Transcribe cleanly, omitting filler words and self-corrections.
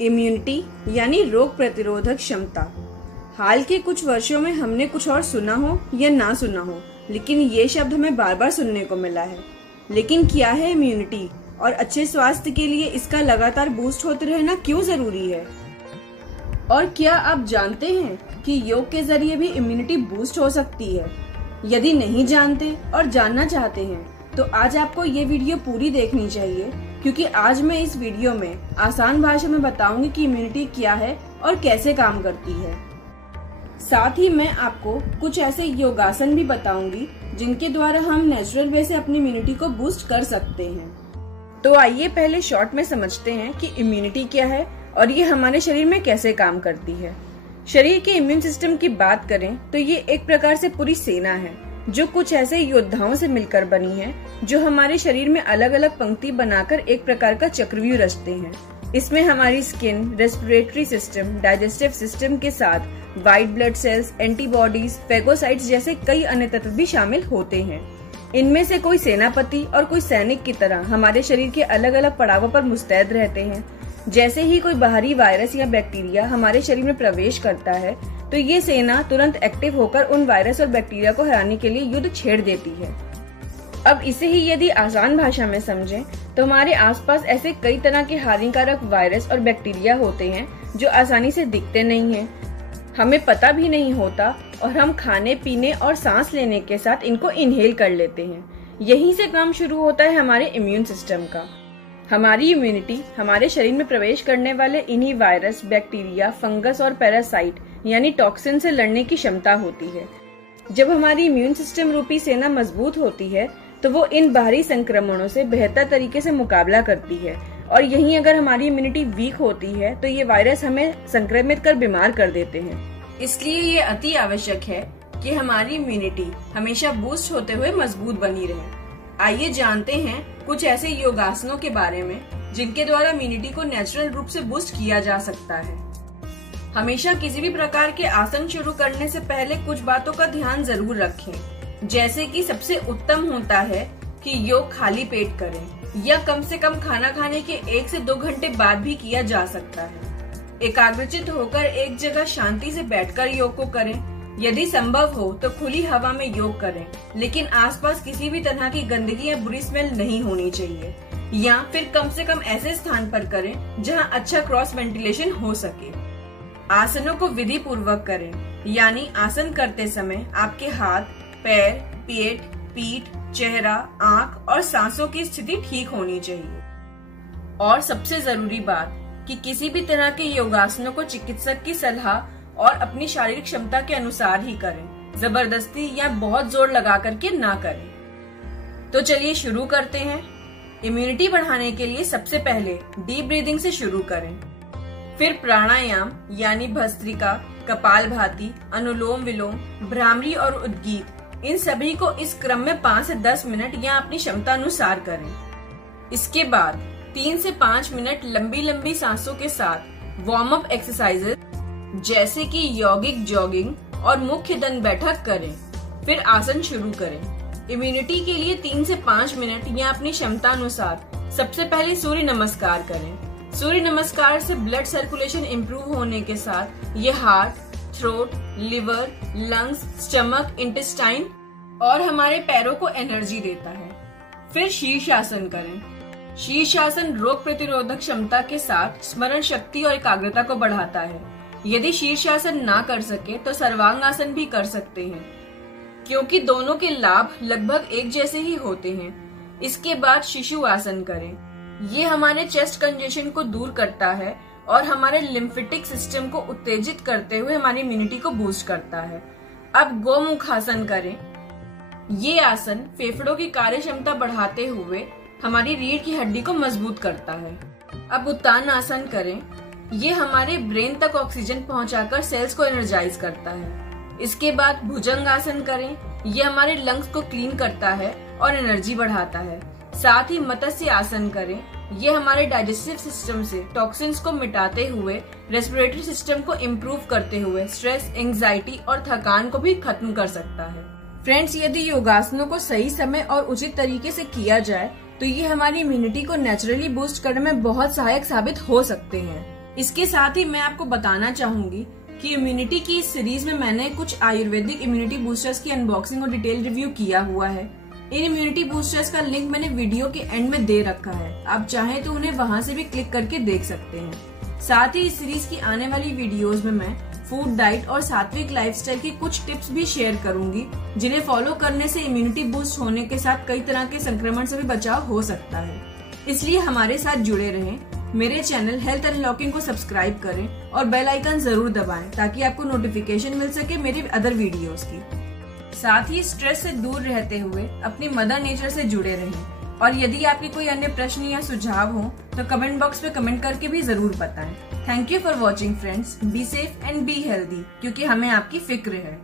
Immunity यानी रोग प्रतिरोधक क्षमता। हाल के कुछ वर्षों में हमने कुछ और सुना हो या ना सुना हो, लेकिन ये शब्द हमें बार बार सुनने को मिला है। लेकिन क्या है इम्यूनिटी और अच्छे स्वास्थ्य के लिए इसका लगातार बूस्ट होते रहना क्यों जरूरी है? और क्या आप जानते हैं कि योग के जरिए भी इम्यूनिटी बूस्ट हो सकती है? यदि नहीं जानते और जानना चाहते हैं तो आज आपको ये वीडियो पूरी देखनी चाहिए, क्योंकि आज मैं इस वीडियो में आसान भाषा में बताऊंगी कि इम्यूनिटी क्या है और कैसे काम करती है। साथ ही मैं आपको कुछ ऐसे योगासन भी बताऊंगी जिनके द्वारा हम नेचुरल वे से अपनी इम्यूनिटी को बूस्ट कर सकते हैं। तो आइए पहले शॉर्ट में समझते हैं कि इम्यूनिटी क्या है और ये हमारे शरीर में कैसे काम करती है। शरीर के इम्यून सिस्टम की बात करें तो ये एक प्रकार से पूरी सेना है जो कुछ ऐसे योद्धाओं से मिलकर बनी है जो हमारे शरीर में अलग अलग पंक्ति बनाकर एक प्रकार का चक्रव्यूह रचते हैं। इसमें हमारी skin, respiratory system, digestive system के साथ white blood cells, antibodies, phagocytes जैसे कई अन्य तत्व भी शामिल होते हैं। इनमें से कोई सेनापति और कोई सैनिक की तरह हमारे शरीर के अलग अलग पड़ावों पर मुस्तैद रहते हैं। जैसे ही कोई बाहरी वायरस या बैक्टीरिया हमारे शरीर में प्रवेश करता है तो ये सेना तुरंत एक्टिव होकर उन वायरस और बैक्टीरिया को हराने के लिए युद्ध छेड़ देती है। अब इसे ही यदि आसान भाषा में समझें तो हमारे आसपास ऐसे कई तरह के हानिकारक वायरस और बैक्टीरिया होते हैं जो आसानी से दिखते नहीं हैं, हमें पता भी नहीं होता और हम खाने पीने और सांस लेने के साथ इनको इनहेल कर लेते हैं। यहीं से काम शुरू होता है हमारे इम्यून सिस्टम का। हमारी इम्यूनिटी हमारे शरीर में प्रवेश करने वाले इन्हीं वायरस, बैक्टीरिया, फंगस और पैरासाइट यानी टॉक्सिन से लड़ने की क्षमता होती है। जब हमारी इम्यून सिस्टम रूपी सेना मजबूत होती है तो वो इन बाहरी संक्रमणों से बेहतर तरीके से मुकाबला करती है, और यहीं अगर हमारी इम्यूनिटी वीक होती है तो ये वायरस हमें संक्रमित कर बीमार कर देते हैं। इसलिए ये अति आवश्यक है कि हमारी इम्यूनिटी हमेशा बूस्ट होते हुए मजबूत बनी रहे। आइए जानते हैं कुछ ऐसे योगासनों के बारे में जिनके द्वारा इम्यूनिटी को नेचुरल रूप से बूस्ट किया जा सकता है। हमेशा किसी भी प्रकार के आसन शुरू करने से पहले कुछ बातों का ध्यान जरूर रखें, जैसे कि सबसे उत्तम होता है कि योग खाली पेट करें या कम से कम खाना खाने के 1 से 2 घंटे बाद भी किया जा सकता है। एकाग्रचित होकर एक जगह शांति से बैठकर योग को करें। यदि संभव हो तो खुली हवा में योग करें, लेकिन आसपास किसी भी तरह की गंदगी या बुरी स्मेल नहीं होनी चाहिए, या फिर कम से कम ऐसे स्थान पर करें जहां अच्छा क्रॉस वेंटिलेशन हो सके। आसनों को विधि पूर्वक करें, यानी आसन करते समय आपके हाथ, पैर, पेट, पीठ, चेहरा, आंख और सांसों की स्थिति ठीक होनी चाहिए। और सबसे जरूरी बात कि किसी भी तरह के योगासनों को चिकित्सक की सलाह और अपनी शारीरिक क्षमता के अनुसार ही करें, जबरदस्ती या बहुत जोर लगा करके ना करें। तो चलिए शुरू करते हैं। इम्यूनिटी बढ़ाने के लिए सबसे पहले डीप ब्रीदिंग से शुरू करें, फिर प्राणायाम यानी भस्त्रिका, कपालभाति, अनुलोम विलोम, भ्रामरी और उद्गीत, इन सभी को इस क्रम में 5 से 10 मिनट या अपनी क्षमता अनुसार करें। इसके बाद 3 से 5 मिनट लंबी लंबी सांसों के साथ वार्म अप एक्सरसाइजेज जैसे कि यौगिक जॉगिंग और मुख्य दंड बैठक करें, फिर आसन शुरू करें। इम्यूनिटी के लिए 3 से 5 मिनट या अपनी क्षमता अनुसार सबसे पहले सूर्य नमस्कार करें। सूर्य नमस्कार से ब्लड सर्कुलेशन इम्प्रूव होने के साथ ये heart, throat, liver, lungs, stomach, intestine और हमारे पैरों को एनर्जी देता है। फिर शीर्षासन करें। शीर्षासन रोग प्रतिरोधक क्षमता के साथ स्मरण शक्ति और एकाग्रता को बढ़ाता है। यदि शीर्षासन ना कर सके तो सर्वांगासन भी कर सकते हैं, क्योंकि दोनों के लाभ लगभग एक जैसे ही होते हैं। इसके बाद शिशु आसन करें। ये हमारे चेस्ट कंजेशन को दूर करता है और हमारे लिम्फेटिक सिस्टम को उत्तेजित करते हुए हमारी इम्यूनिटी को बूस्ट करता है। अब गोमुखासन करें। ये आसन फेफड़ों की कार्य क्षमता बढ़ाते हुए हमारी रीढ़ की हड्डी को मजबूत करता है। अब उत्तान आसन करें। ये हमारे ब्रेन तक ऑक्सीजन पहुंचाकर सेल्स को एनर्जाइज करता है। इसके बाद भुजंग आसन करें। ये हमारे लंग्स को क्लीन करता है और एनर्जी बढ़ाता है। साथ ही मत्स्य आसन करें। ये हमारे डाइजेस्टिव सिस्टम से टॉक्सिन्स को मिटाते हुए रेस्पिरेटरी सिस्टम को इम्प्रूव करते हुए स्ट्रेस, एंजाइटी और थकान को भी खत्म कर सकता है। फ्रेंड्स, यदि योगासनों को सही समय और उचित तरीके से किया जाए तो ये हमारी इम्यूनिटी को नेचुरली बूस्ट करने में बहुत सहायक साबित हो सकते हैं। इसके साथ ही मैं आपको बताना चाहूंगी कि इम्यूनिटी की इस सीरीज में मैंने कुछ आयुर्वेदिक इम्यूनिटी बूस्टर्स की अनबॉक्सिंग और डिटेल रिव्यू किया हुआ है। इन इम्यूनिटी बूस्टर्स का लिंक मैंने वीडियो के एंड में दे रखा है, आप चाहें तो उन्हें वहां से भी क्लिक करके देख सकते हैं। साथ ही इस सीरीज की आने वाली वीडियोस में मैं फूड, डाइट और सात्विक लाइफस्टाइल की कुछ टिप्स भी शेयर करूंगी, जिन्हें फॉलो करने से इम्यूनिटी बूस्ट होने के साथ कई तरह के संक्रमण से भी बचाव हो सकता है। इसलिए हमारे साथ जुड़े रहें, मेरे चैनल हेल्थ अनलॉकिंग को सब्सक्राइब करें और बेल आइकन जरूर दबाएं ताकि आपको नोटिफिकेशन मिल सके मेरे अदर वीडियोस की। साथ ही स्ट्रेस से दूर रहते हुए अपनी मदर नेचर से जुड़े रहें। और यदि आपके कोई अन्य प्रश्न या सुझाव हो तो कमेंट बॉक्स में कमेंट करके भी जरूर बताएं। Thank you for watching friends, be safe and be healthy, क्योंकि हमें आपकी फिक्र है।